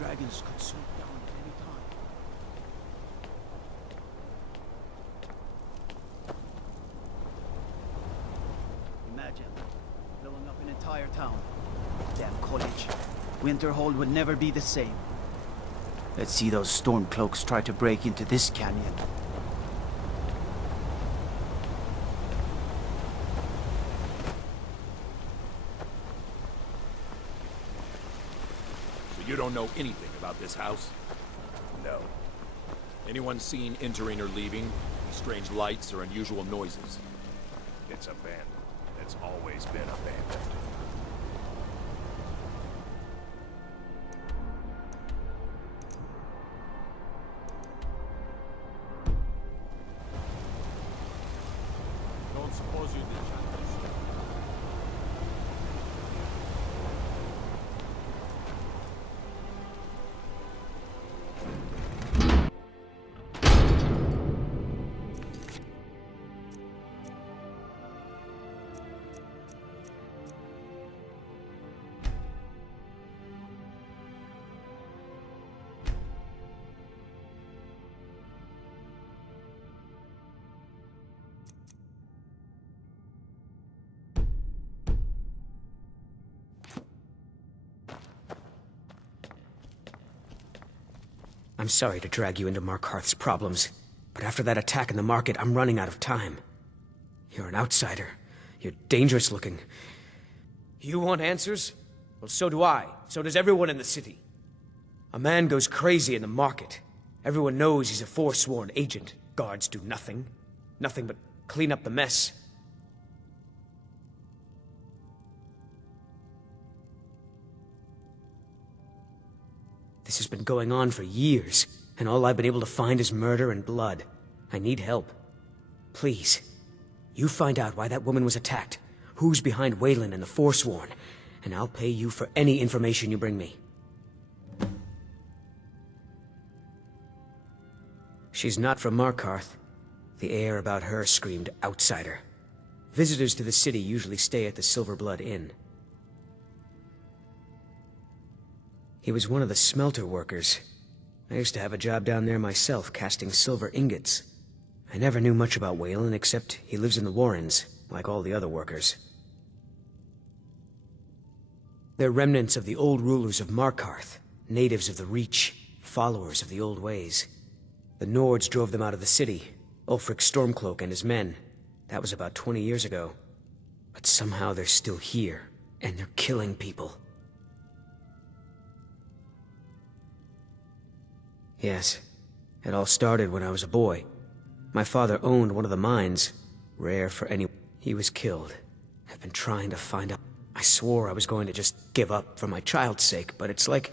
dragons could swoop down at any time. Imagine blowing up an entire town. Damn college. Winterhold would never be the same. Let's see those stormcloaks try to break into this canyon. So you don't know anything about this house? No. Anyone seen entering or leaving? Strange lights or unusual noises? It's abandoned. It's always been abandoned. Don't suppose you did this? I'm sorry to drag you into Markarth's problems, but after that attack in the market, I'm running out of time. You're an outsider. You're dangerous looking. You want answers? Well, so do I. So does everyone in the city. A man goes crazy in the market. Everyone knows he's a forsworn agent. Guards do nothing. Nothing but clean up the mess. This has been going on for years, and all I've been able to find is murder and blood. I need help. Please, you find out why that woman was attacked, who's behind Waylon and the Forsworn, and I'll pay you for any information you bring me. She's not from Markarth. The air about her screamed outsider. Visitors to the city usually stay at the Silverblood Inn. He was one of the smelter workers. I used to have a job down there myself, casting silver ingots. I never knew much about Waylon, except he lives in the Warrens, like all the other workers. They're remnants of the old rulers of Markarth, natives of the Reach, followers of the old ways. The Nords drove them out of the city, Ulfric Stormcloak and his men. That was about 20 years ago. But somehow they're still here, and they're killing people. Yes, it all started when I was a boy. My father owned one of the mines, rare for any... He was killed. I've been trying to find out. I swore I was going to just give up for my child's sake, but it's like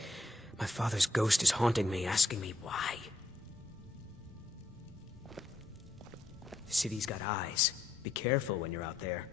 my father's ghost is haunting me, asking me why. The city's got eyes. Be careful when you're out there.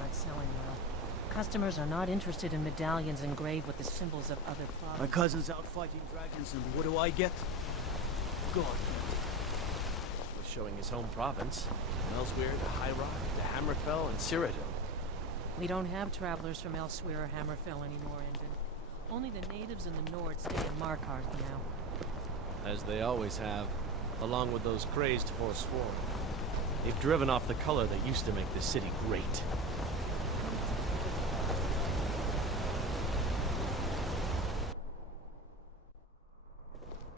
Aren't selling well. Customers are not interested in medallions engraved with the symbols of other provinces. My cousin's out fighting dragons, and what do I get? God. Was showing his home province. From elsewhere to High Rock, to Hammerfell and Cyrodiil. We don't have travelers from elsewhere or Hammerfell anymore, Endrin. Only the natives and the Nords stay in Markarth now. As they always have, along with those crazed Forsworn. They've driven off the color that used to make this city great.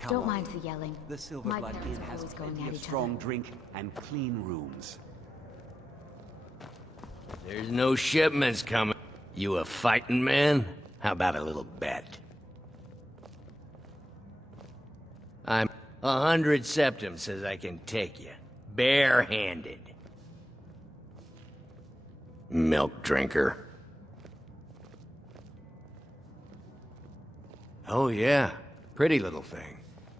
Don't mind the yelling. The Silver My Blood parents Inn are has always going plenty at of each strong other. drink and clean rooms. There's no shipments coming. You a fighting man? How about a little bet? I'm 100 septum says I can take you. Bare-handed. Milk drinker. Oh yeah, pretty little thing.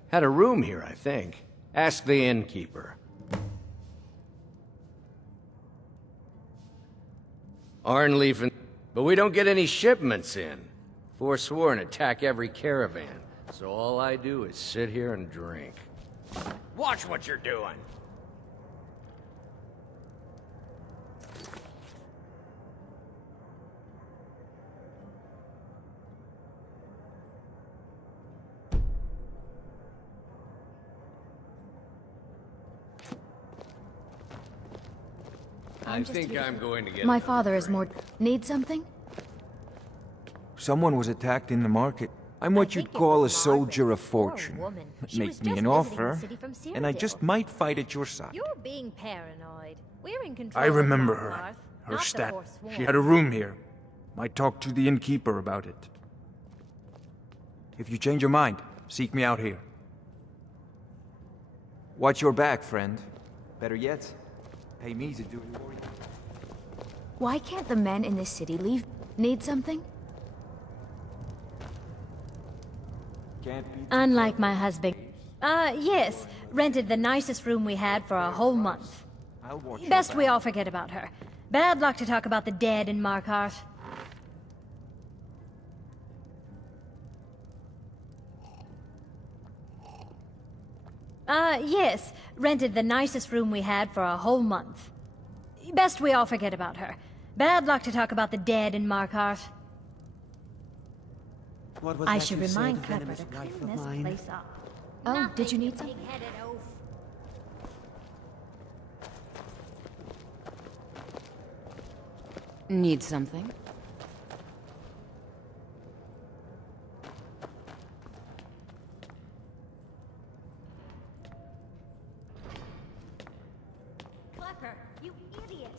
Had a room here, I think. Ask the innkeeper. Arnleaf and... But we don't get any shipments in. Forsworn attack every caravan. So all I do is sit here and drink. Watch what you're doing! I think I'm going to get... My another father is drink. more... Need something? Someone was attacked in the market. I'm what you'd call a soldier of fortune. Make me an offer, and I just might fight at your side. You're being paranoid. We're in control. I remember of her. Markarth, Her not the stat. Forsworn. She had a room here. Might talk to the innkeeper about it. If you change your mind, seek me out here. Watch your back, friend. Better yet, pay me to do it for you. Why can't the men in this city leave? Need something? Can't be. Unlike my husband. Yes. Rented the nicest room we had for a whole month. I'll watch your Best we back. all forget about her. Bad luck to talk about the dead in Markarth. Yes. Rented the nicest room we had for a whole month. Best we all forget about her. Bad luck to talk about the dead in Markarth. What was I that should you said, remind Clever venomous to wife clean of this mine? place up. Oh, did you need something? Pig-headed oaf. Need something? Klepper, you idiot!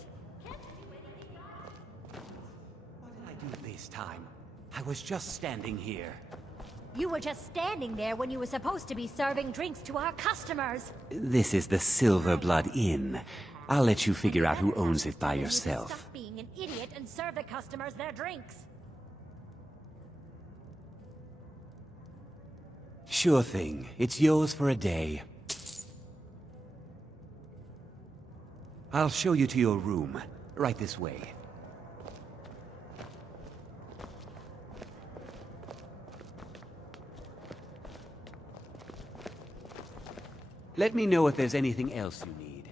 Can't you do anything right? What did I do this time? I was just standing here. You were just standing there when you were supposed to be serving drinks to our customers. This is the Silver Blood Inn. I'll let you figure out who owns it by You yourself. Stop being an idiot and serve the customers their drinks. Sure thing. It's yours for a day. I'll show you to your room. Right this way. Let me know if there's anything else you need.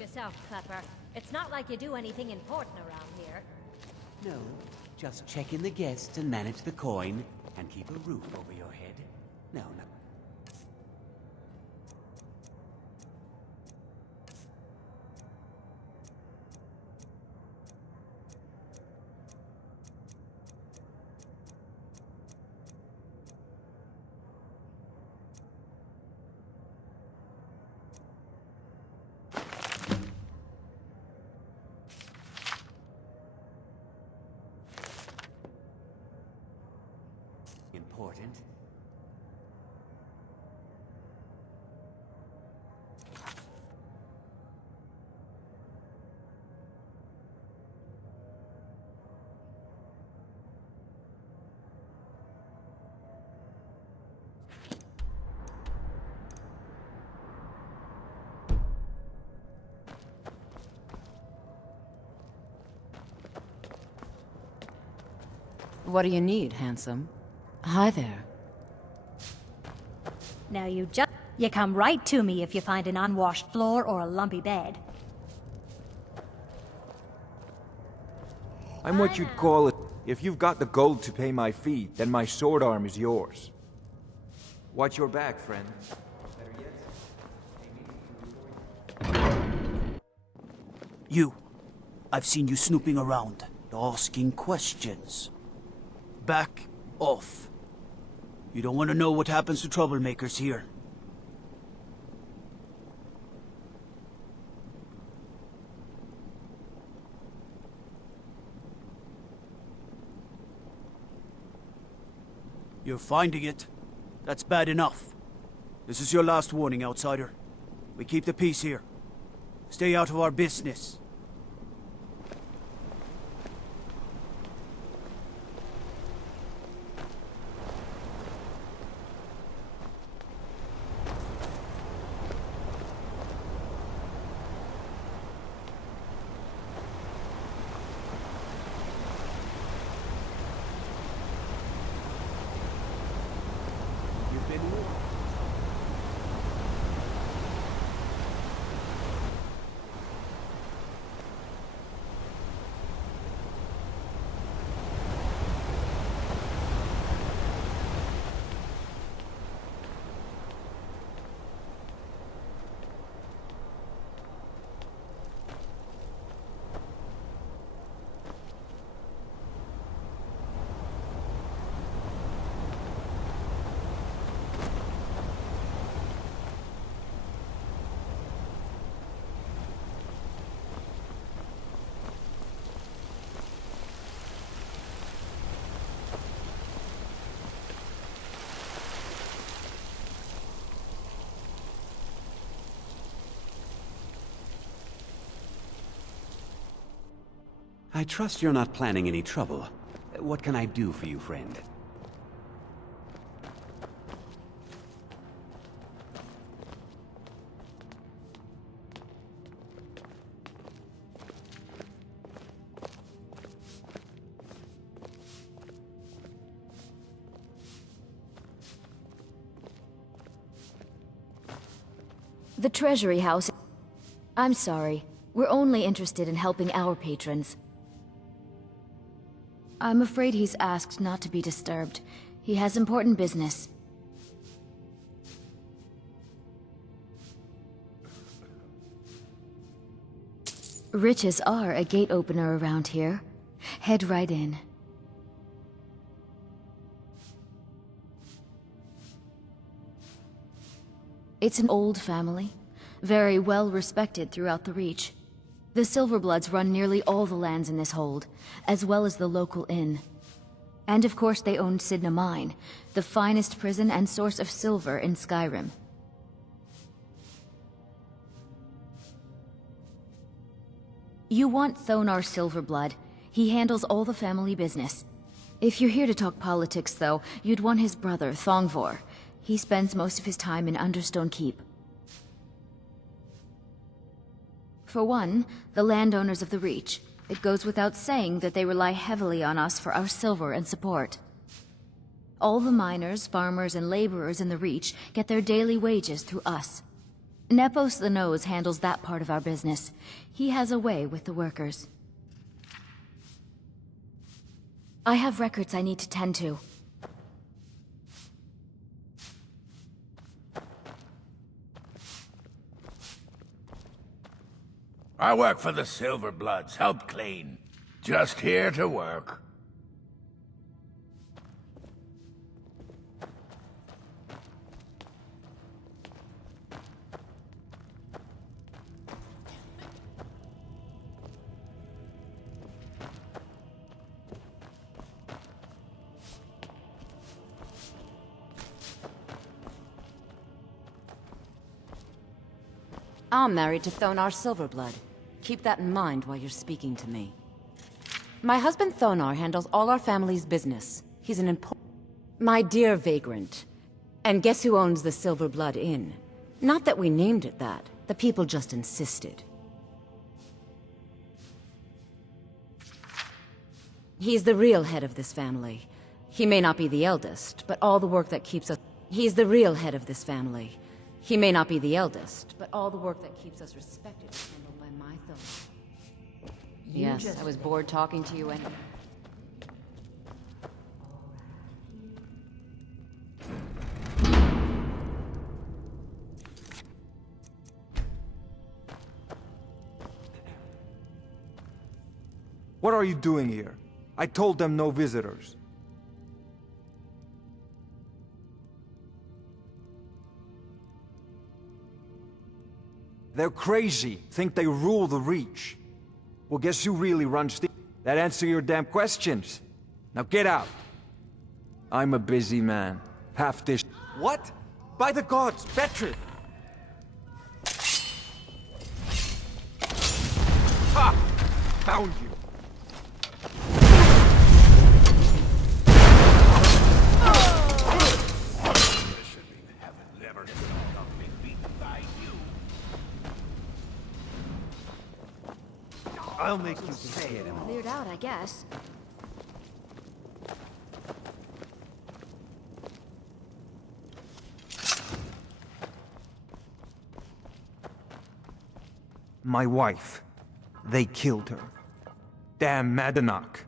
yourself, Clepper. It's not like you do anything important around here. No, just check in the guests and manage the coin, and keep a roof over your head. No, no. Important. What do you need, handsome? Hi there. Now you come right to me if you find an unwashed floor or a lumpy bed. I'm what you'd call it. If you've got the gold to pay my fee, then my sword arm is yours. Watch your back, friend. You. I've seen you snooping around, asking questions. Back off. You don't want to know what happens to troublemakers here. You're finding it. That's bad enough. This is your last warning, outsider. We keep the peace here. Stay out of our business. You've been warned. I trust you're not planning any trouble. What can I do for you, friend? The Treasury House... I'm sorry. We're only interested in helping our patrons. I'm afraid he's asked not to be disturbed. He has important business. Riches are a gate opener around here. Head right in. It's an old family, very well respected throughout the Reach. The Silverbloods run nearly all the lands in this hold, as well as the local inn. And of course they own Sidna Mine, the finest prison and source of silver in Skyrim. You want Thonar Silverblood. He handles all the family business. If you're here to talk politics, though, you'd want his brother, Thongvor. He spends most of his time in Understone Keep. For one, the landowners of the Reach. It goes without saying that they rely heavily on us for our silver and support. All the miners, farmers, and laborers in the Reach get their daily wages through us. Nepos the Nose handles that part of our business. He has a way with the workers. I have records I need to tend to. I work for the Silverbloods, help clean. Just here to work. I'm married to Thonar Silverblood. Keep that in mind while you're speaking to me. My husband Thonar handles all our family's business. He's an important... My dear vagrant. And guess who owns the Silverblood Inn? Not that we named it that. The people just insisted. He's the real head of this family. He may not be the eldest, but all the work that keeps us... He's the real head of this family. He may not be the eldest, but all the work that keeps us respected is handled by my Thonar. Yes, I was bored talking to you anyway. What are you doing here? I told them no visitors. They're crazy. Think they rule the Reach. Well, guess who really runs the... That answer your damn questions. Now get out. I'm a busy man. Half this... What? By the gods, Betrith! Ha! Found you. This should be heaven. Never should have come being beaten by you. I'll make you scared him. Cleared out, I guess. My wife. They killed her. Damn Madanach.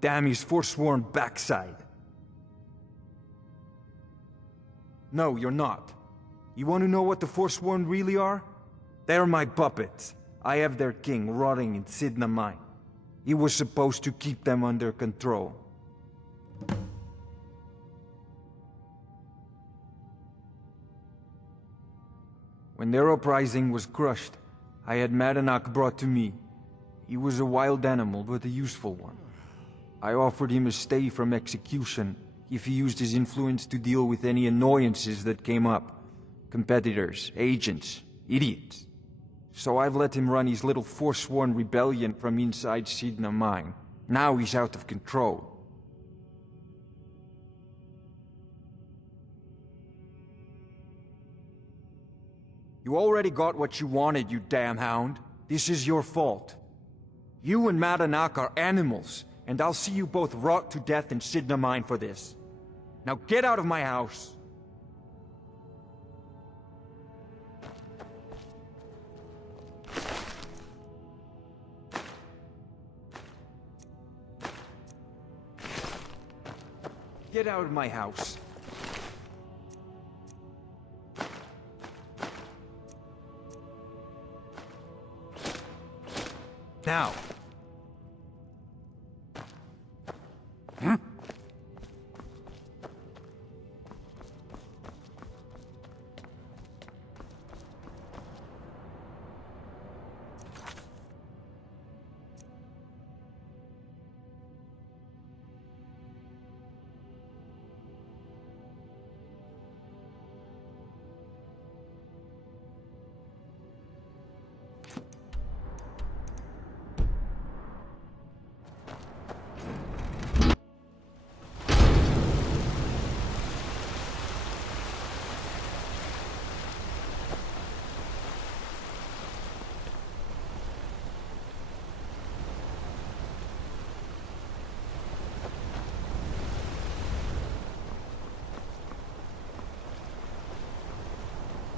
Damn his forsworn backside. No, you're not. You want to know what the Forsworn really are? They're my puppets. I have their king rotting in Sidna Mine. He was supposed to keep them under control. When their uprising was crushed, I had Madanach brought to me. He was a wild animal, but a useful one. I offered him a stay from execution if he used his influence to deal with any annoyances that came up. Competitors, agents, idiots. So I've let him run his little forsworn rebellion from inside Sidna Mine. Now he's out of control. You already got what you wanted, you damn hound. This is your fault. You and Madanach are animals, and I'll see you both rot to death in Sidna Mine for this. Now get out of my house! Get out of my house. Now. Hmm?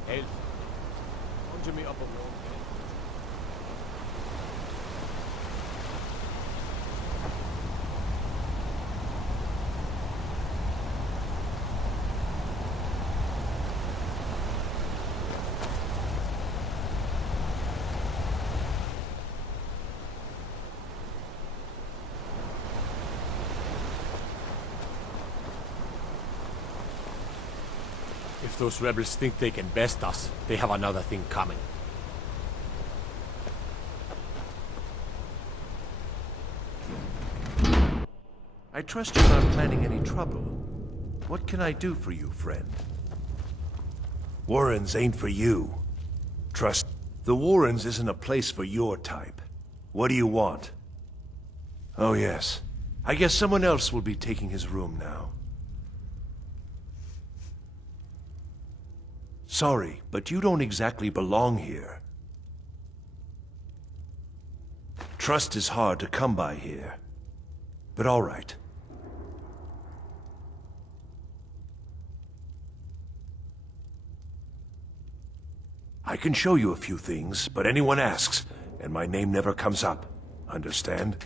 Elf. conjure me up a warm bed. If those rebels think they can best us, they have another thing coming. I trust you're not planning any trouble. What can I do for you, friend? Warrens ain't for you. Trust. The Warrens isn't a place for your type. What do you want? Oh yes. I guess someone else will be taking his room now. Sorry, but you don't exactly belong here. Trust is hard to come by here. But all right. I can show you a few things, but anyone asks, and my name never comes up. Understand?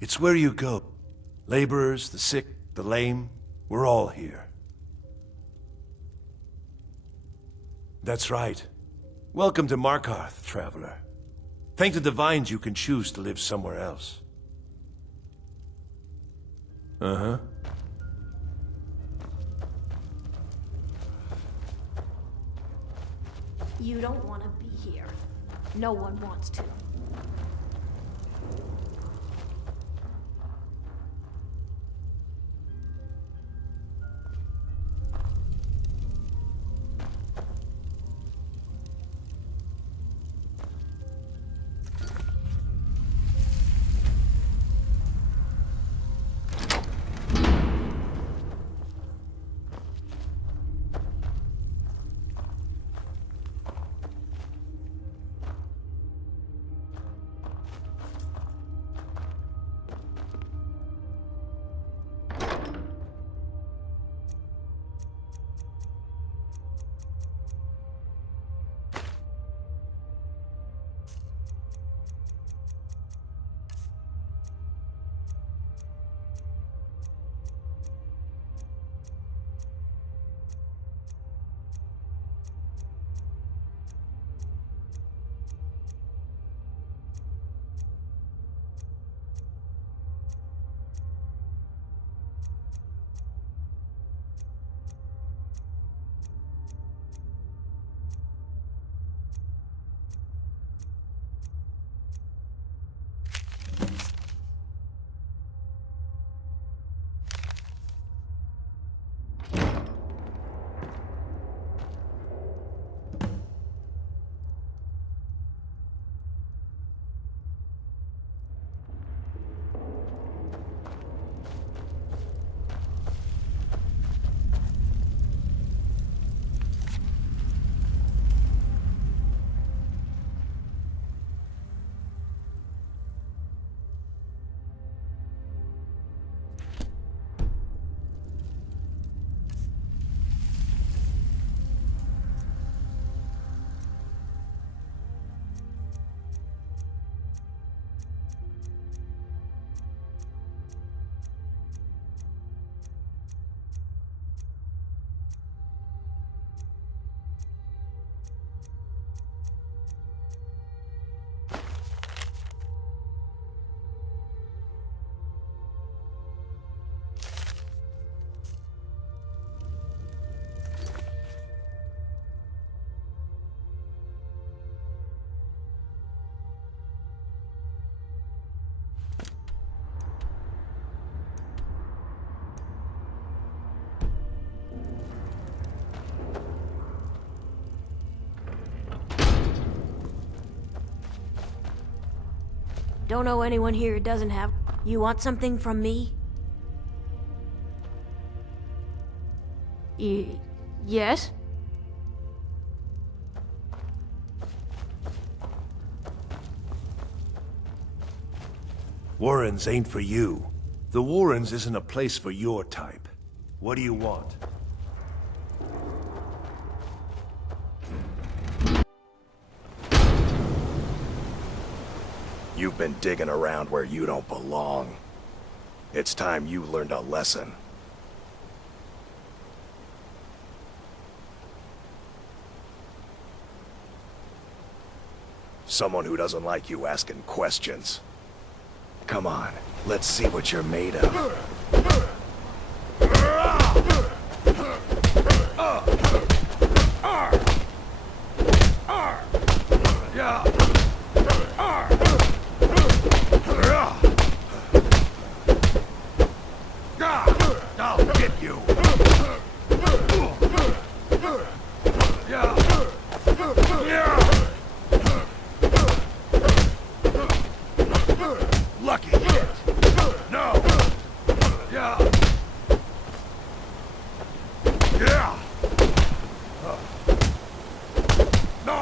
It's where you go. Laborers, the sick, the lame, we're all here. That's right. Welcome to Markarth, traveler. Thank the Divines you can choose to live somewhere else. Uh-huh. You don't want to be here. No one wants to. Don't know anyone here who doesn't have... You want something from me? Yes? Warrens ain't for you. The Warrens isn't a place for your type. What do you want? You've been digging around where you don't belong. It's time you learned a lesson. Someone who doesn't like you asking questions. Come on, let's see what you're made of. I'll get you. Lucky hit. No. Yeah. Yeah. No.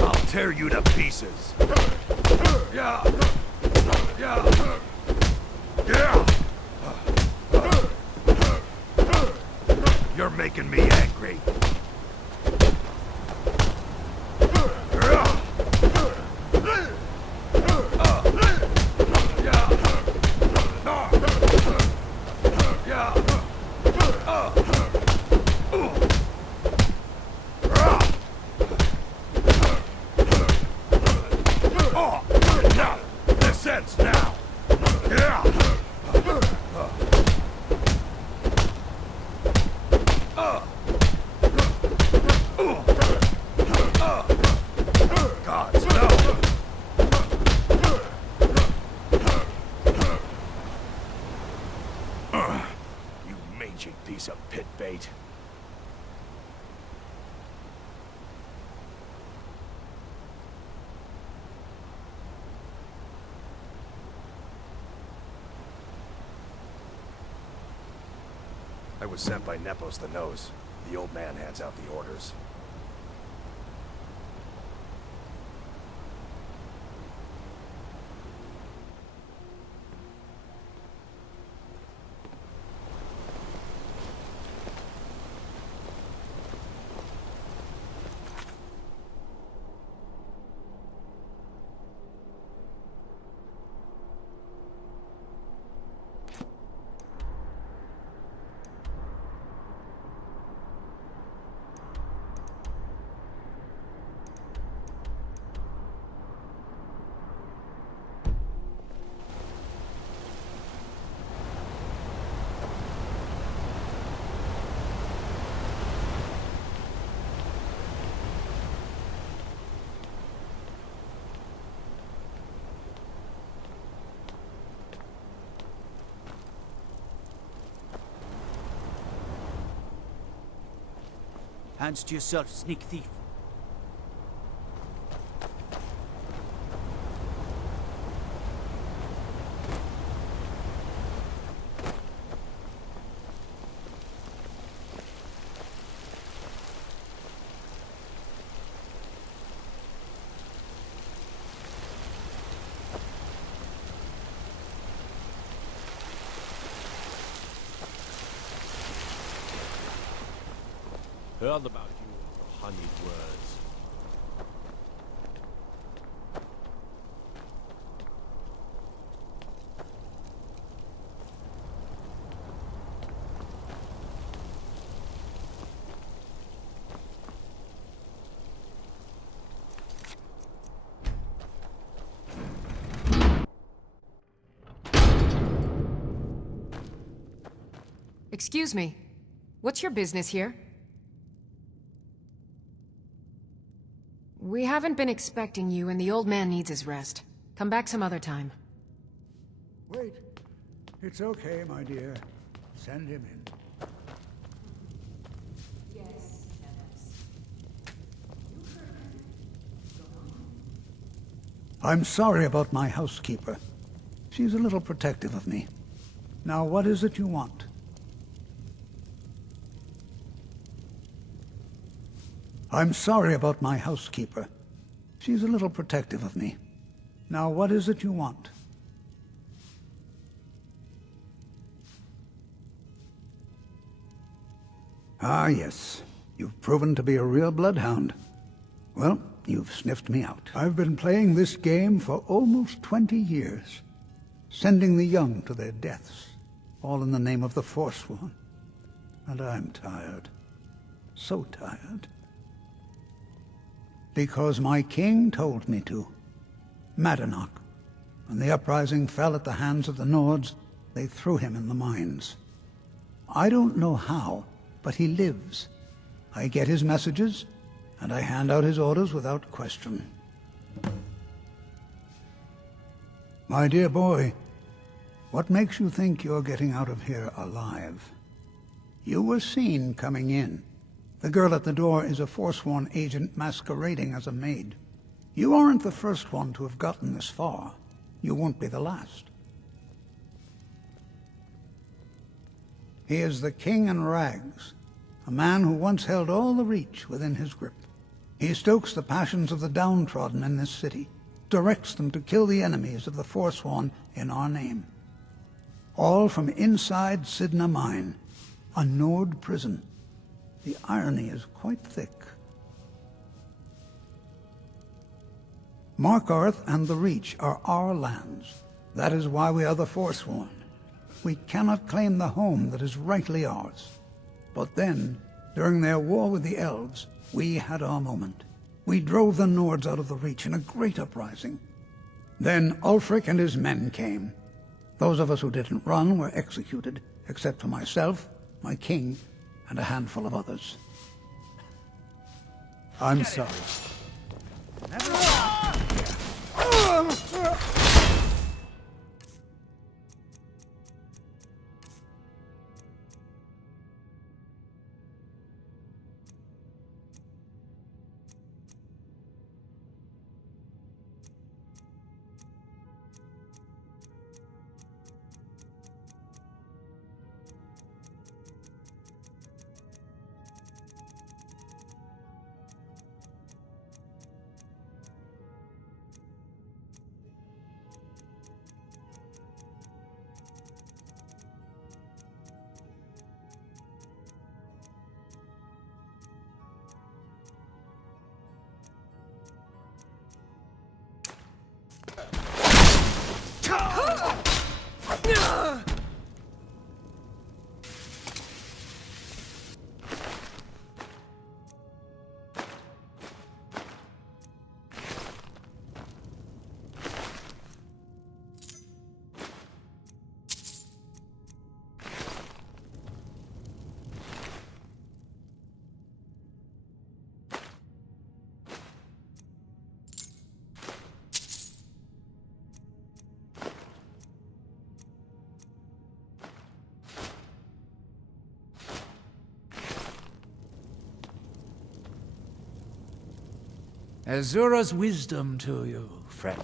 I'll tear you to pieces. Yeah. Yeah. Yeah. You're making me angry. Now. Yeah. Gods, no. You mangy piece of pit bait. I was sent by Nepos the Nose. The old man hands out the orders. Hands to yourself, sneak thief. Heard about you, honeyed words. Excuse me. What's your business here? We haven't been expecting you, and the old man needs his rest. Come back some other time. Wait. It's okay, my dear. Send him in. Yes, I'm sorry about my housekeeper. She's a little protective of me. Now, what is it you want? I'm sorry about my housekeeper. She's a little protective of me. Now, what is it you want? Ah, yes. You've proven to be a real bloodhound. Well, you've sniffed me out. I've been playing this game for almost 20 years, sending the young to their deaths, all in the name of the Forsworn. And I'm tired. So tired. Because my king told me to. Madanach. When the uprising fell at the hands of the Nords, they threw him in the mines. I don't know how, but he lives. I get his messages, and I hand out his orders without question. My dear boy, what makes you think you're getting out of here alive? You were seen coming in. The girl at the door is a Forsworn agent masquerading as a maid. You aren't the first one to have gotten this far. You won't be the last. He is the King in Rags, a man who once held all the Reach within his grip. He stokes the passions of the downtrodden in this city, directs them to kill the enemies of the Forsworn in our name. All from inside Sidna Mine, a Nord prison. The irony is quite thick. Markarth and the Reach are our lands. That is why we are the Forsworn. We cannot claim the home that is rightly ours. But then, during their war with the Elves, we had our moment. We drove the Nords out of the Reach in a great uprising. Then Ulfric and his men came. Those of us who didn't run were executed, except for myself, my king, and a handful of others. I'm sorry. Azura's wisdom to you, friend.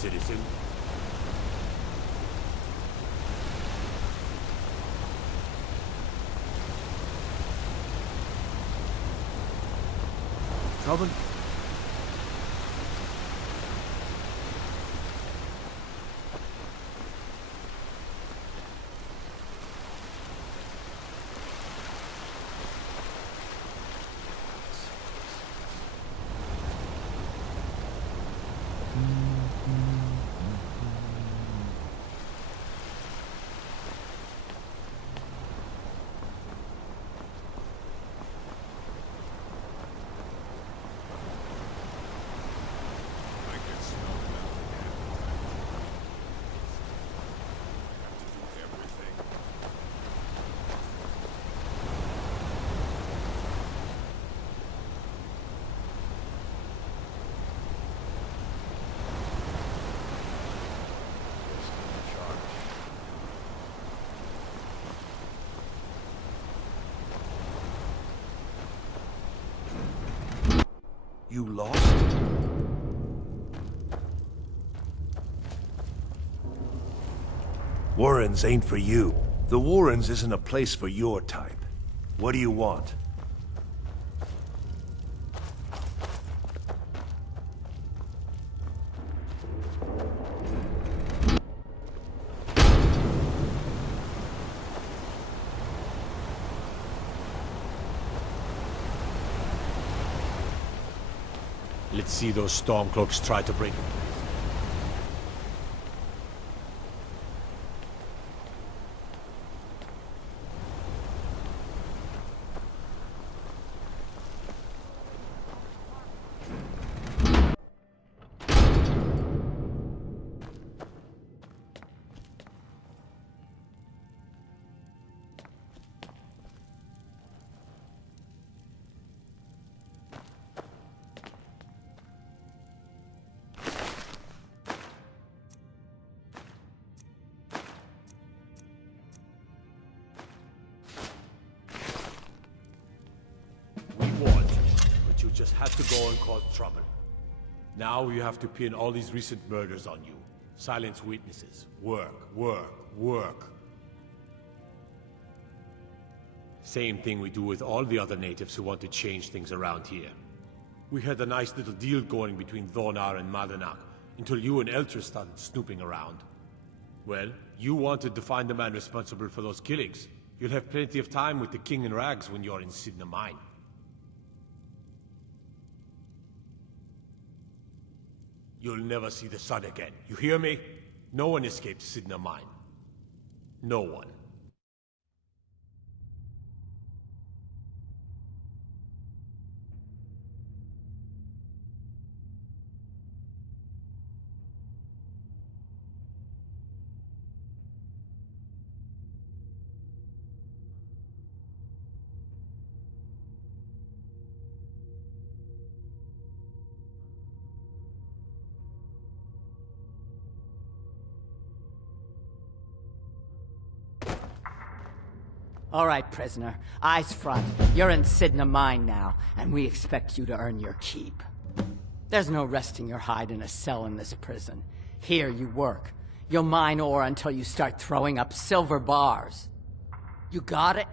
citizen. Trouble? You lost? Warrens ain't for you. The Warrens isn't a place for your type. What do you want? Let's see those Stormcloaks try to break it. You just had to go and cause trouble. Now you have to pin all these recent murders on you. Silence witnesses. Work, work, work. Same thing we do with all the other natives who want to change things around here. We had a nice little deal going between Thonar and Madanak, until you and Elter started snooping around. Well, you wanted to find the man responsible for those killings. You'll have plenty of time with the King in Rags when you're in Sidna Mine. You'll never see the sun again. You hear me? No one escapes Sidna Mine. No one. All right, prisoner. Eyes front. You're in Sidna Mine now, and we expect you to earn your keep. There's no resting your hide in a cell in this prison. Here you work. You'll mine ore until you start throwing up silver bars. You got it?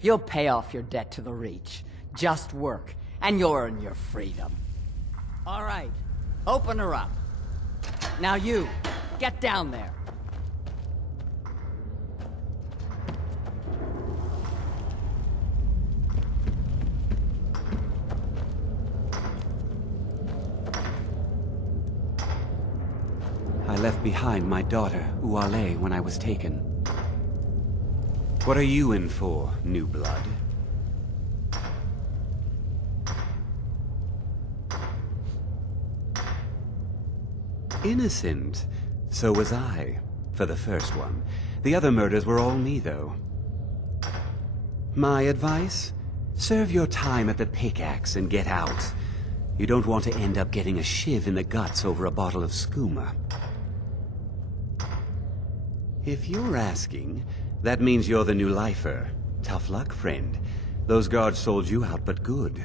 You'll pay off your debt to the Reach. Just work, and you'll earn your freedom. All right. Open her up. Now you, get down there. I left behind my daughter, Uale, when I was taken. What are you in for, new blood? Innocent. So was I, for the first one. The other murders were all me, though. My advice? Serve your time at the pickaxe and get out. You don't want to end up getting a shiv in the guts over a bottle of skooma. If you're asking, that means you're the new lifer. Tough luck, friend. Those guards sold you out, but good.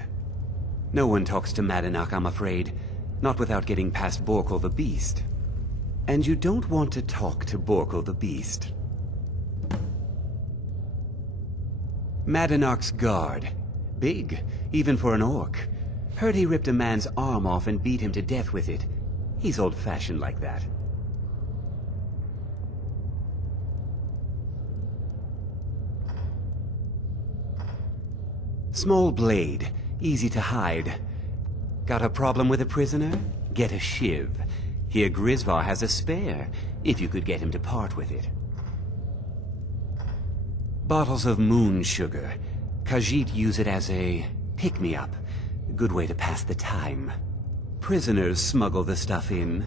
No one talks to Madanak, I'm afraid. Not without getting past Borkle the Beast. And you don't want to talk to Borkle the Beast. Madanach's guard. Big, even for an orc. Heard he ripped a man's arm off and beat him to death with it. He's old-fashioned like that. Small blade, easy to hide. Got a problem with a prisoner? Get a shiv. Here Grisvar has a spare, if you could get him to part with it. Bottles of moon sugar. Khajiit use it as a pick-me-up. Good way to pass the time. Prisoners smuggle the stuff in.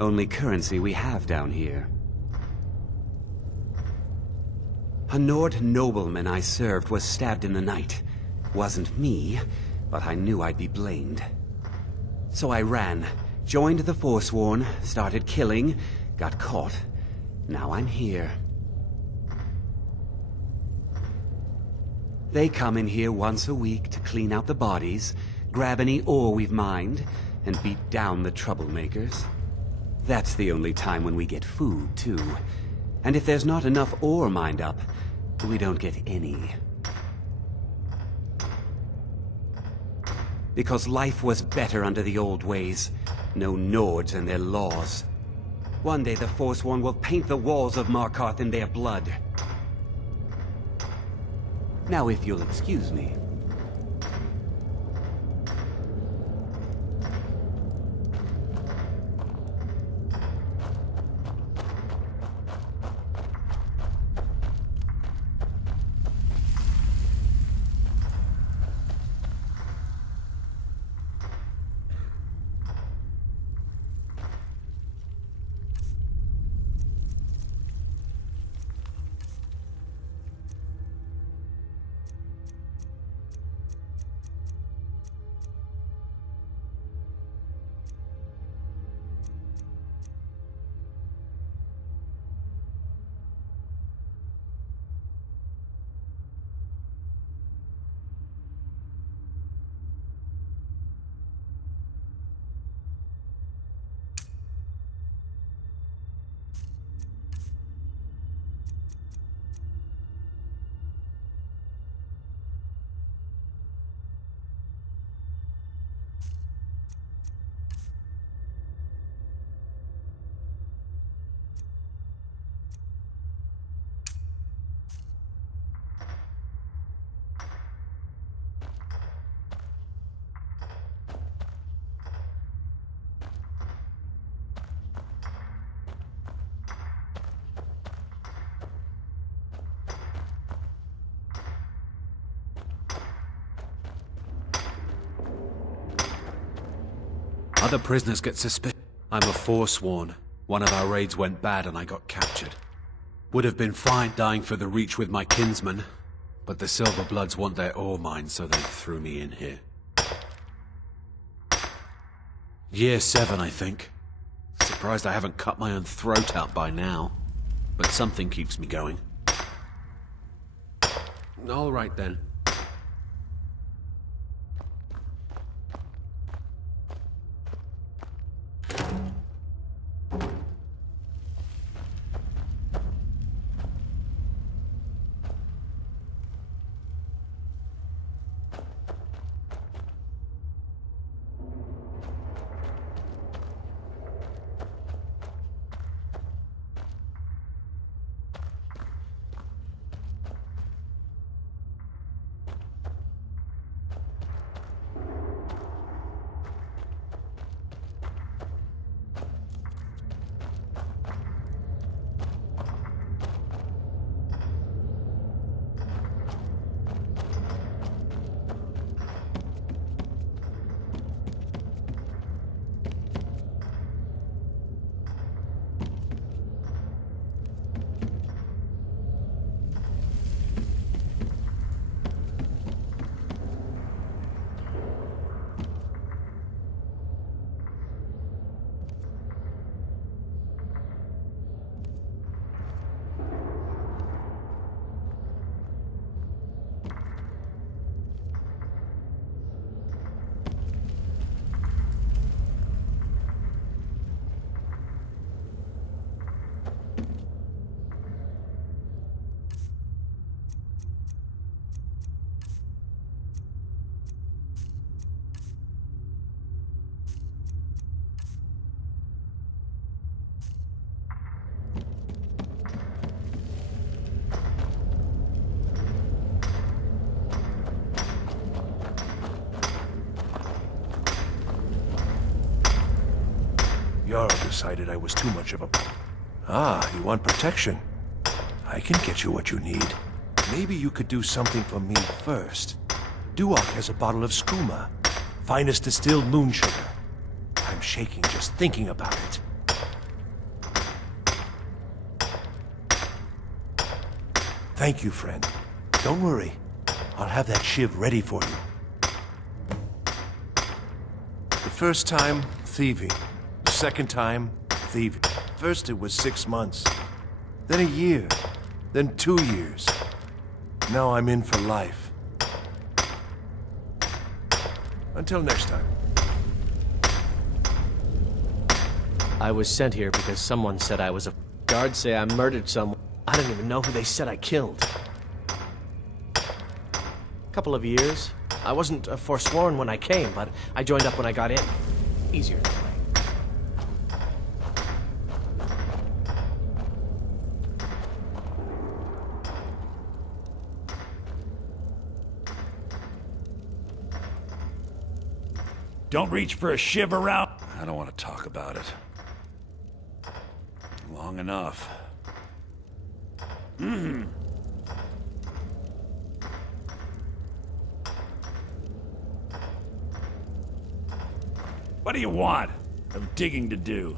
Only currency we have down here. A Nord nobleman I served was stabbed in the night. Wasn't me, but I knew I'd be blamed. So I ran, joined the Forsworn, started killing, got caught. Now I'm here. They come in here once a week to clean out the bodies, grab any ore we've mined, and beat down the troublemakers. That's the only time when we get food, too. And if there's not enough ore mined up, we don't get any. Because life was better under the old ways. No Nords and their laws. One day the Forsworn will paint the walls of Markarth in their blood. Now if you'll excuse me. Other prisoners get suspicious. I'm a Forsworn. One of our raids went bad and I got captured. Would have been fine dying for the Reach with my kinsmen, but the Silverbloods want their ore mine, so they threw me in here. Year 7, I think. Surprised I haven't cut my own throat out by now. But something keeps me going. All right then. Jarl decided I was too much of a... Ah, you want protection? I can get you what you need. Maybe you could do something for me first. Duok has a bottle of skooma, finest distilled moon sugar. I'm shaking just thinking about it. Thank you, friend. Don't worry. I'll have that shiv ready for you. The first time, thieving. The second time, thieving. First it was 6 months. Then a year. Then 2 years. Now I'm in for life. Until next time. I was sent here because someone said I was a... Guards say I murdered someone. I don't even know who they said I killed. Couple of years. I wasn't forsworn when I came, but I joined up when I got in. Easier that way. Don't reach for a shiv around. I don't want to talk about it. Long enough. What do you want? I've digging to do.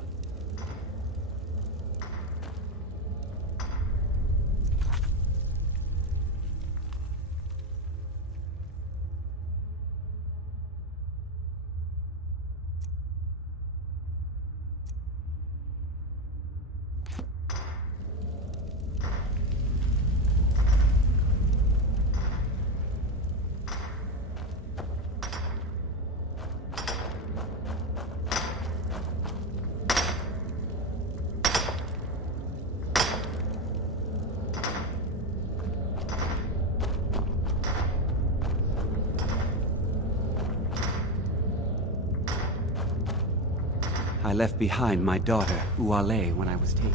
I left behind my daughter, Uale, when I was taken.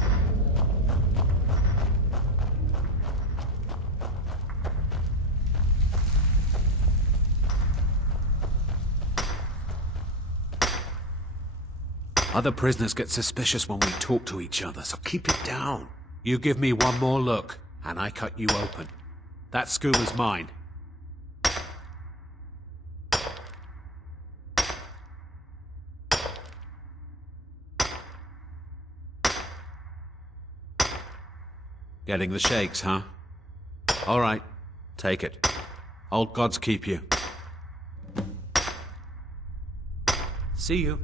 Other prisoners get suspicious when we talk to each other, so keep it down. You give me one more look, and I cut you open. That skooma's mine. Getting the shakes, huh? All right, take it. Old gods keep you. See you.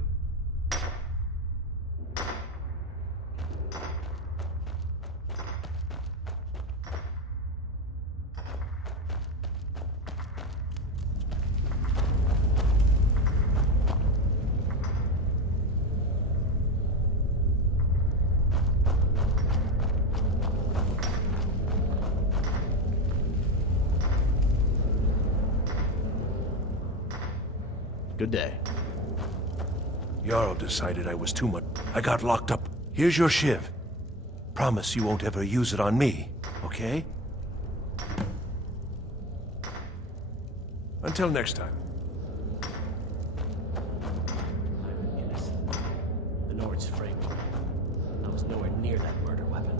Good day. Jarl decided I was too much. I got locked up. Here's your shiv. Promise you won't ever use it on me, okay? Until next time. I'm innocent. The Nords framed me. I was nowhere near that murder weapon.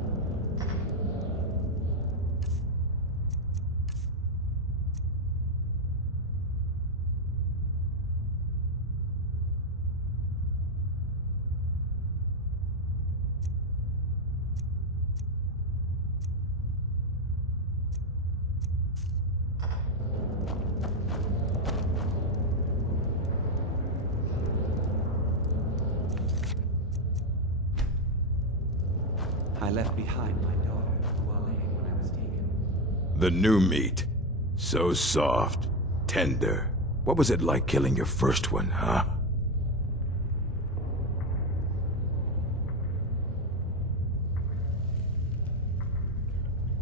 I left behind my daughter, Uale, when I was taken. The new meat. So soft, tender. What was it like killing your first one, huh?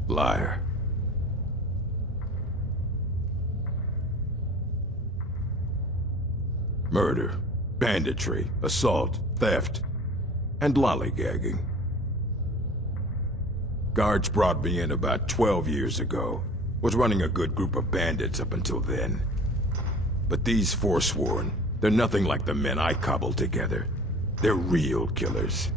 Liar. Murder, banditry, assault, theft, and lollygagging. Guards brought me in about 12 years ago. Was running a good group of bandits up until then. But these Forsworn, they're nothing like the men I cobbled together. They're real killers.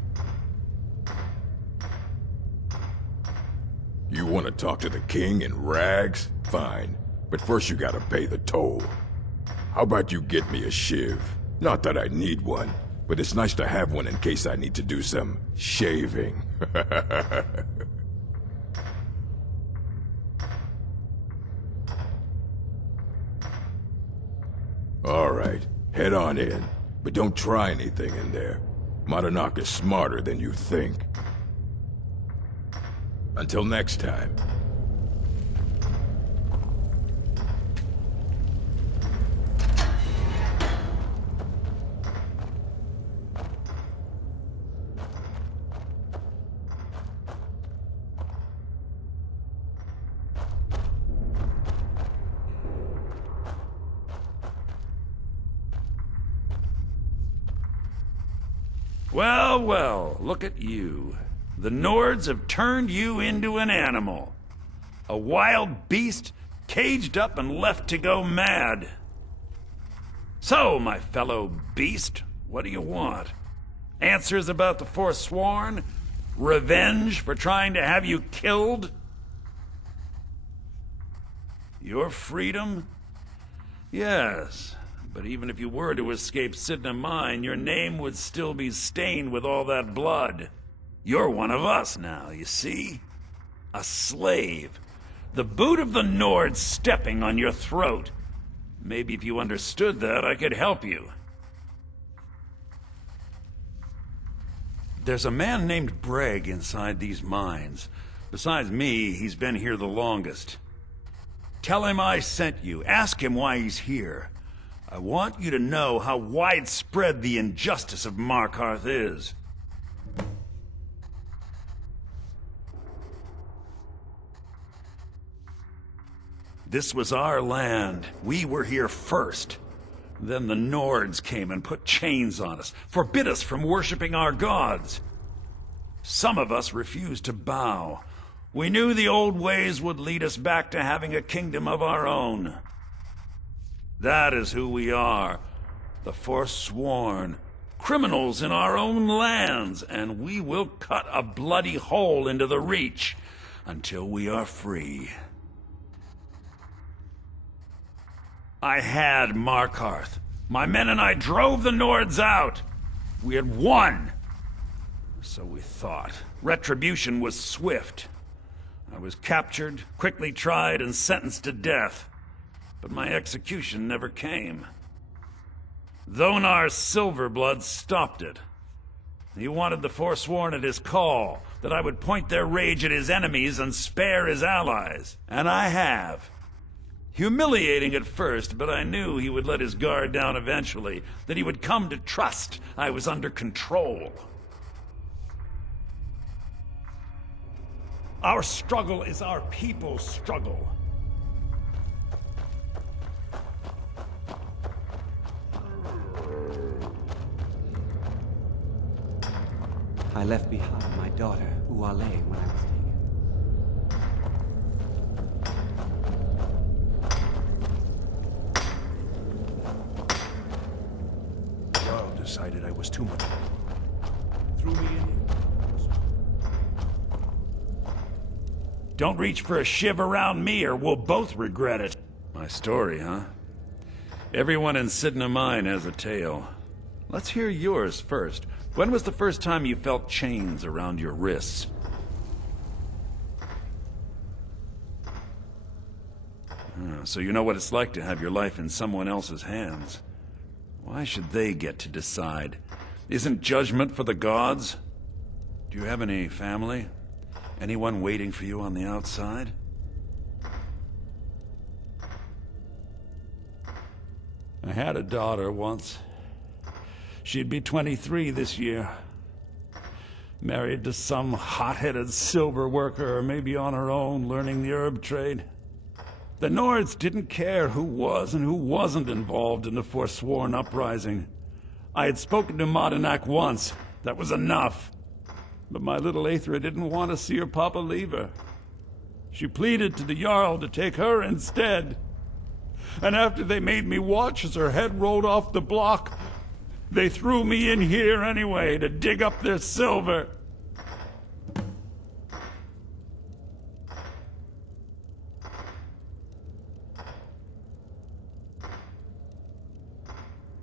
You want to talk to the king in rags? Fine. But first you gotta pay the toll. How about you get me a shiv? Not that I need one, but it's nice to have one in case I need to do some shaving. All right, head on in. But don't try anything in there. Madanak is smarter than you think. Until next time. Well, well, look at you. The Nords have turned you into an animal. A wild beast, caged up and left to go mad. So, my fellow beast, what do you want? Answers about the Forsworn? Revenge for trying to have you killed? Your freedom? Yes. But even if you were to escape Sidna Mine, your name would still be stained with all that blood. You're one of us now, you see? A slave. The boot of the Nord stepping on your throat. Maybe if you understood that, I could help you. There's a man named Breg inside these mines. Besides me, he's been here the longest. Tell him I sent you. Ask him why he's here. I want you to know how widespread the injustice of Markarth is. This was our land. We were here first. Then the Nords came and put chains on us, forbid us from worshipping our gods. Some of us refused to bow. We knew the old ways would lead us back to having a kingdom of our own. That is who we are, the Forsworn, criminals in our own lands, and we will cut a bloody hole into the Reach until we are free. I had Markarth. My men and I drove the Nords out. We had won. So we thought. Retribution was swift. I was captured, quickly tried, and sentenced to death. But my execution never came. Thonar's Silverblood stopped it. He wanted the Forsworn at his call, that I would point their rage at his enemies and spare his allies. And I have. Humiliating at first, but I knew he would let his guard down eventually, that he would come to trust I was under control. Our struggle is our people's struggle. I left behind my daughter, Uale, when I was taken. Jarl decided I was too much. Threw me in. Don't reach for a shiv around me or we'll both regret it. My story, huh? Everyone in Sidna Mine has a tale. Let's hear yours first. When was the first time you felt chains around your wrists? So you know what it's like to have your life in someone else's hands. Why should they get to decide? Isn't judgment for the gods? Do you have any family? Anyone waiting for you on the outside? I had a daughter once. She'd be 23 this year. Married to some hot-headed silver worker, or maybe on her own, learning the herb trade. The Nords didn't care who was and who wasn't involved in the Forsworn uprising. I had spoken to Madanak once. That was enough. But my little Aethra didn't want to see her papa leave her. She pleaded to the Jarl to take her instead. And after they made me watch as her head rolled off the block, They threw me in here anyway to dig up their silver.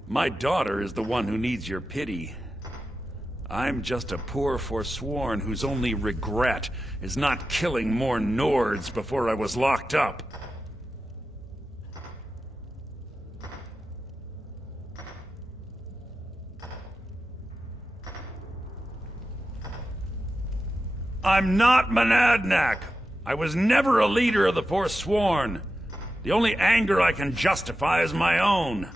My daughter is the one who needs your pity. I'm just a poor forsworn whose only regret is not killing more Nords before I was locked up. I'm not Monadnock. I was never a leader of the Forsworn. The only anger I can justify is my own.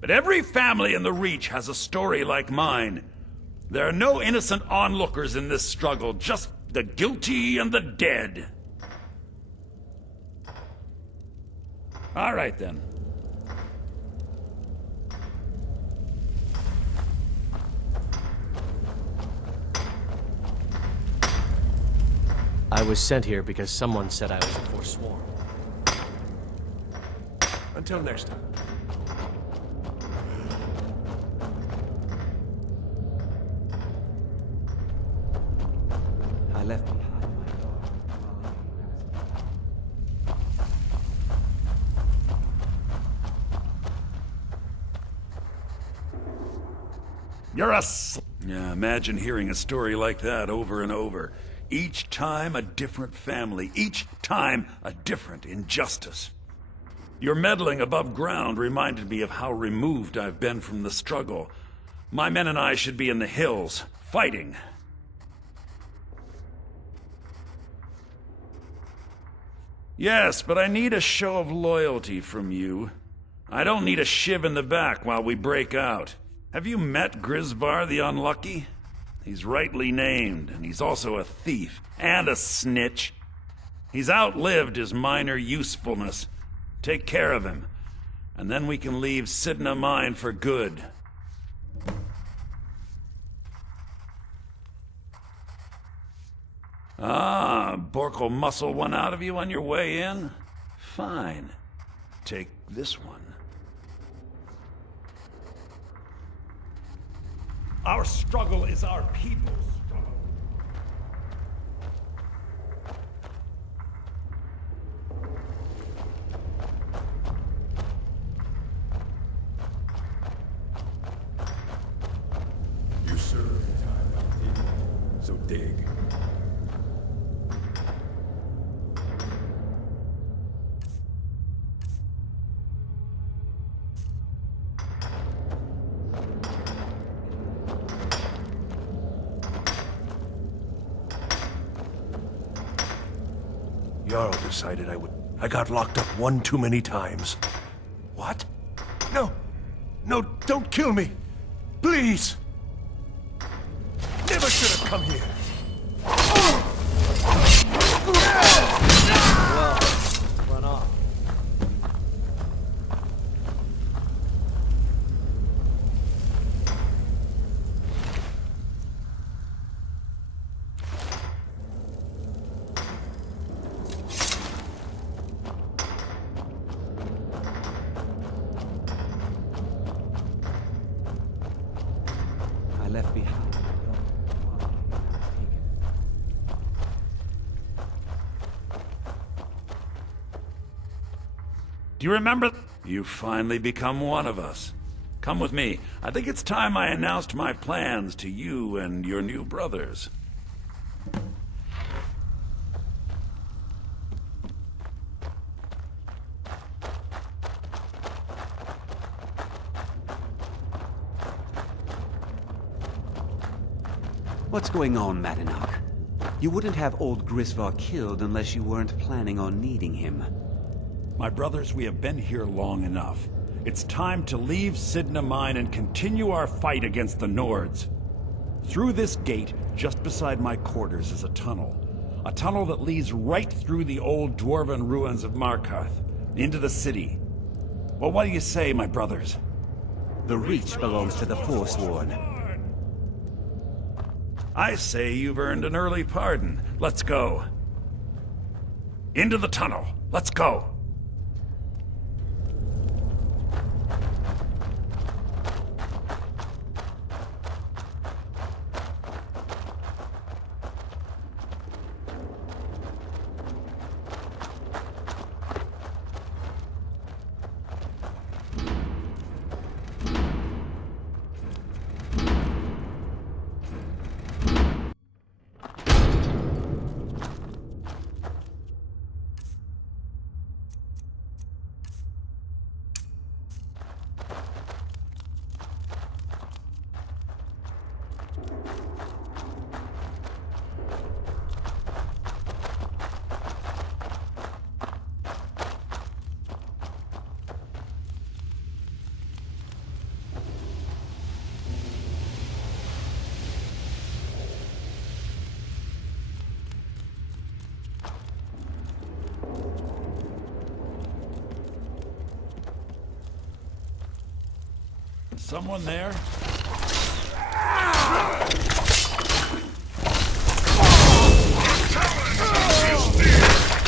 But every family in the Reach has a story like mine. There are no innocent onlookers in this struggle, just the guilty and the dead. All right, then. I was sent here because someone said I was a Forsworn. Until next time. I left behind my dog. You're a Yeah, imagine hearing a story like that over and over. Each time a different family, each time a different injustice. Your meddling above ground reminded me of how removed I've been from the struggle. My men and I should be in the hills, fighting. Yes, but I need a show of loyalty from you. I don't need a shiv in the back while we break out. Have you met Grisvar the Unlucky? He's rightly named, and he's also a thief and a snitch. He's outlived his minor usefulness. Take care of him, and then we can leave Sidna Mine for good. Ah, Bork will muscle one out of you on your way in? Fine. Take this one. Our struggle is our people's struggle. You serve the time of digging, so dig. Jarl decided I would. I got locked up one too many times. What? No! No, don't kill me! Please! Never should have come here! Well, run off. I left behind. Do you remember? You've finally become one of us. Come with me. I think it's time I announced my plans to you and your new brothers. What's going on, Madanach? You wouldn't have old Grisvar killed unless you weren't planning on needing him. My brothers, we have been here long enough. It's time to leave Sidna Mine and continue our fight against the Nords. Through this gate, just beside my quarters, is a tunnel. A tunnel that leads right through the old dwarven ruins of Markarth, into the city. Well, what do you say, my brothers? The Reach belongs to the Forsworn. I say you've earned an early pardon. Let's go. Into the tunnel. Let's go. Someone there?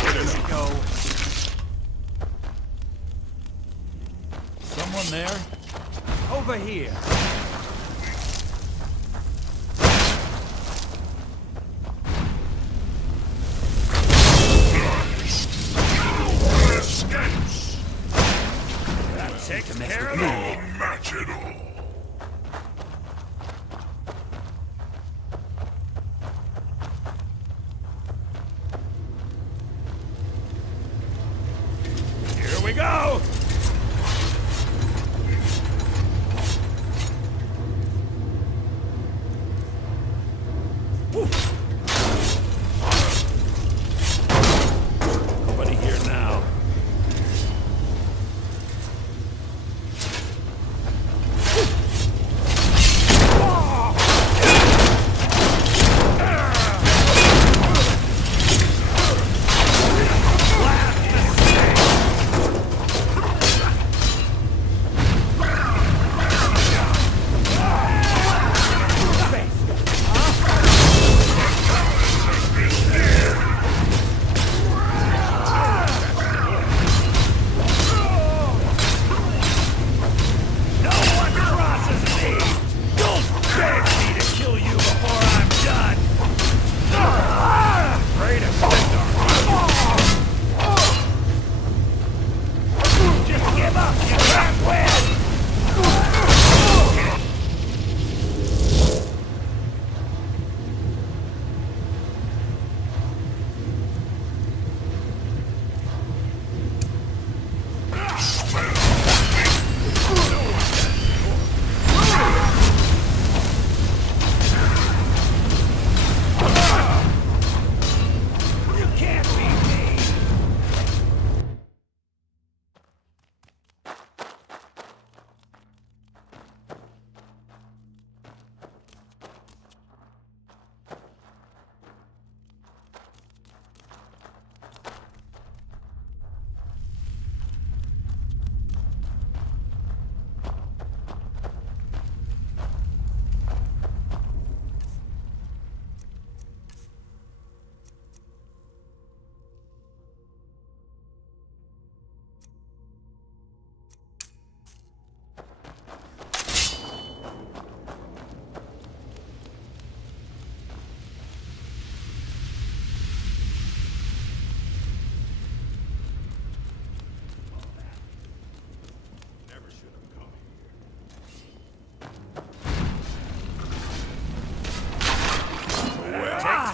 Here we go. Someone there? Over here. That takes care of it. Match it all. Here we go! Nobody here now.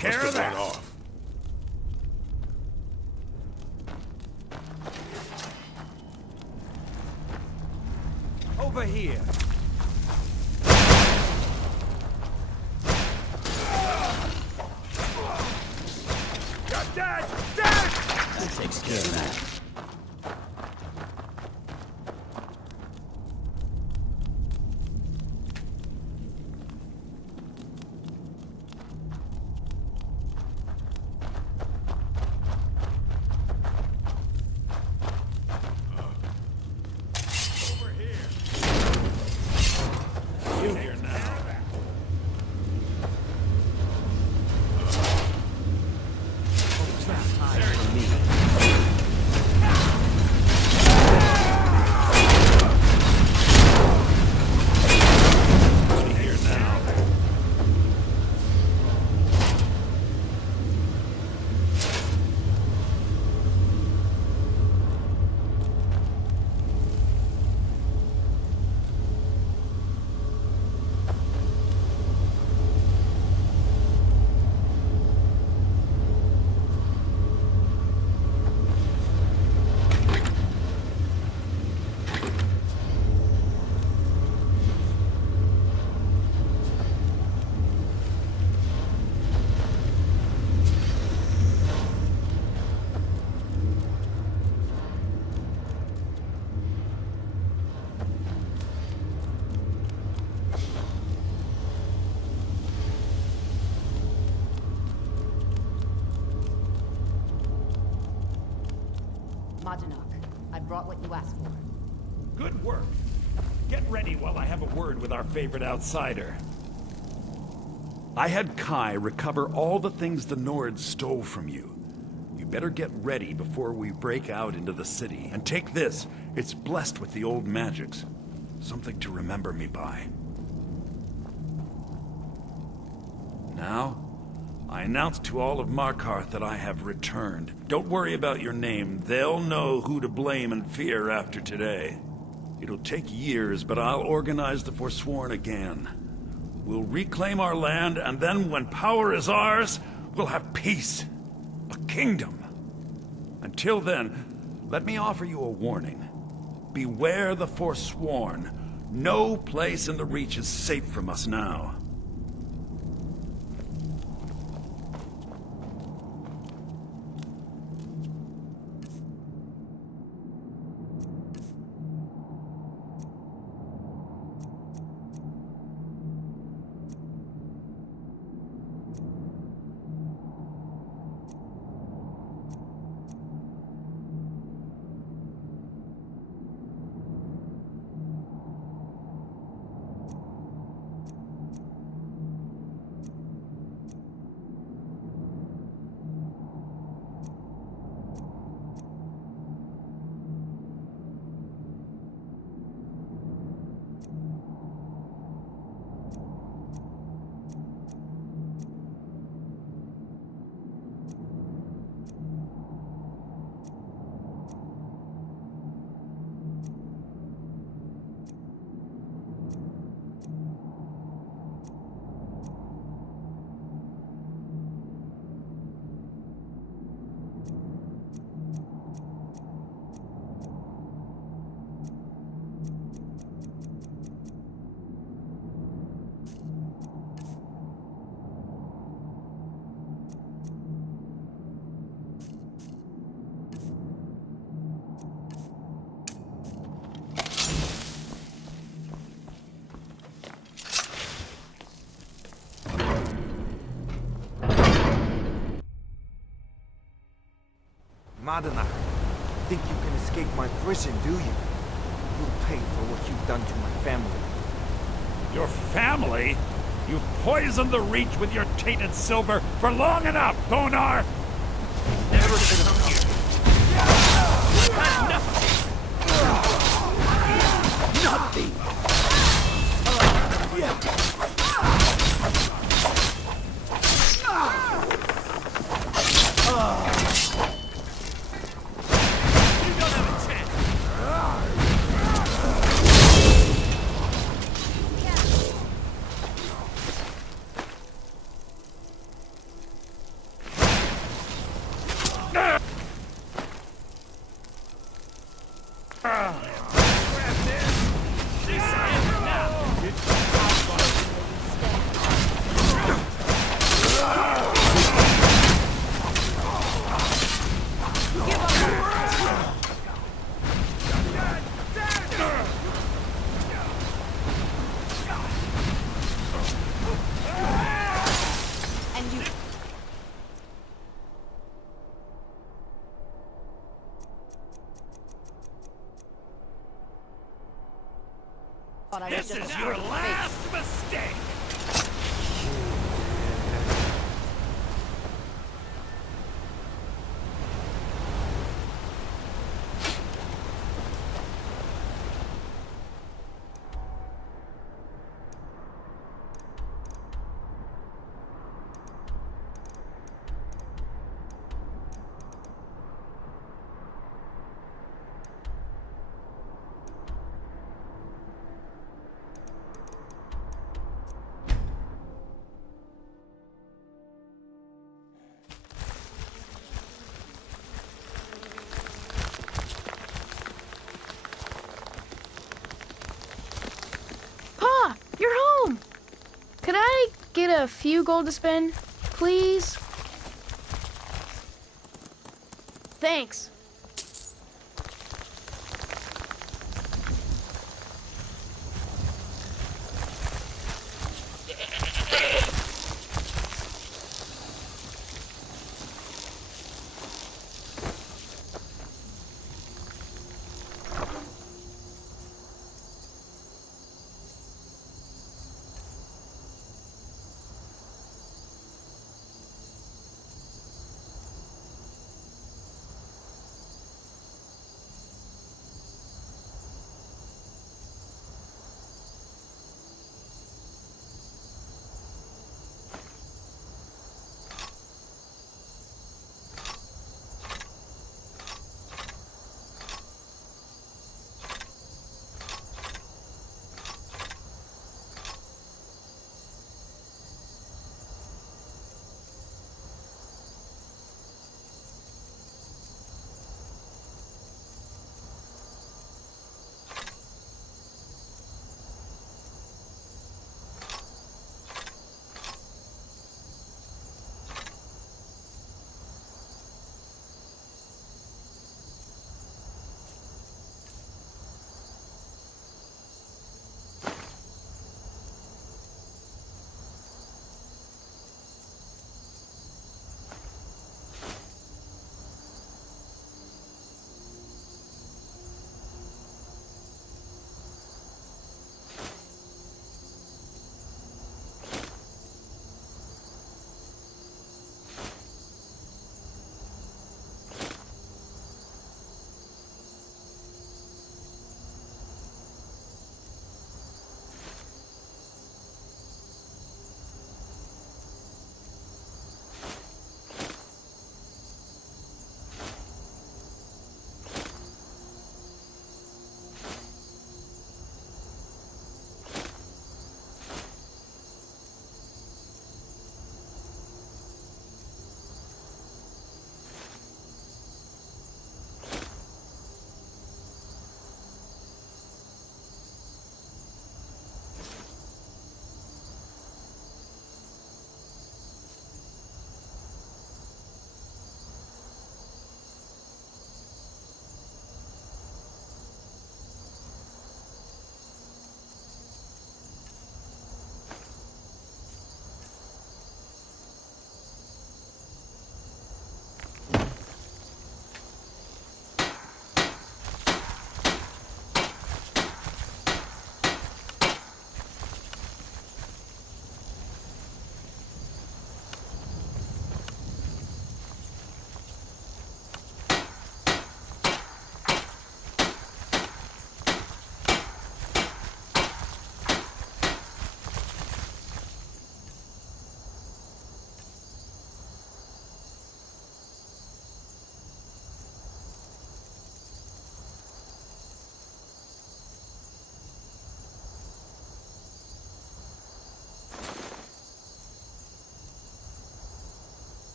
Care of that. Off. Over here. You're dead! Dead! That takes care of that. Madanok, I brought what you asked for. Good work. Get ready while I have a word with our favorite outsider. I had Kai recover all the things the Nords stole from you. You better get ready before we break out into the city. And take this. It's blessed with the old magics. Something to remember me by. Now, I announce to all of Markarth that I have returned. Don't worry about your name. They'll know who to blame and fear after today. It'll take years, but I'll organize the Forsworn again. We'll reclaim our land, and then when power is ours, we'll have peace. A kingdom. Until then, let me offer you a warning. Beware the Forsworn. No place in the Reach is safe from us now. Madana, think you can escape my prison, do you? You'll pay for what you've done to my family. Your family? You've poisoned the Reach with your tainted silver for long enough, Thonar! Never should have come here. Nothing! This is your last mistake! Could I get a few gold to spend, please? Thanks.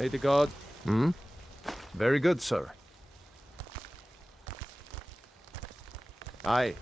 May the gods... Hmm? Very good, sir. Aye.